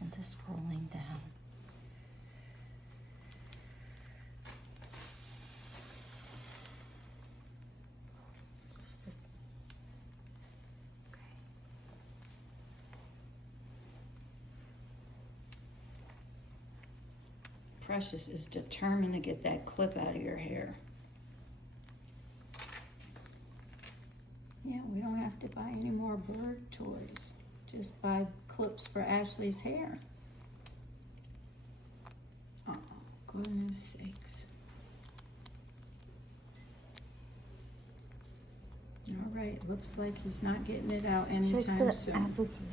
Listen to scrolling down. What's this? Okay. Precious is determined to get that clip out of your hair. Yeah, we don't have to buy any more bird toys. Just buy clips for Ashley's hair. Oh, goodness sakes. All right, looks like he's not getting it out Check Mm-hmm. the Mm. soon. application.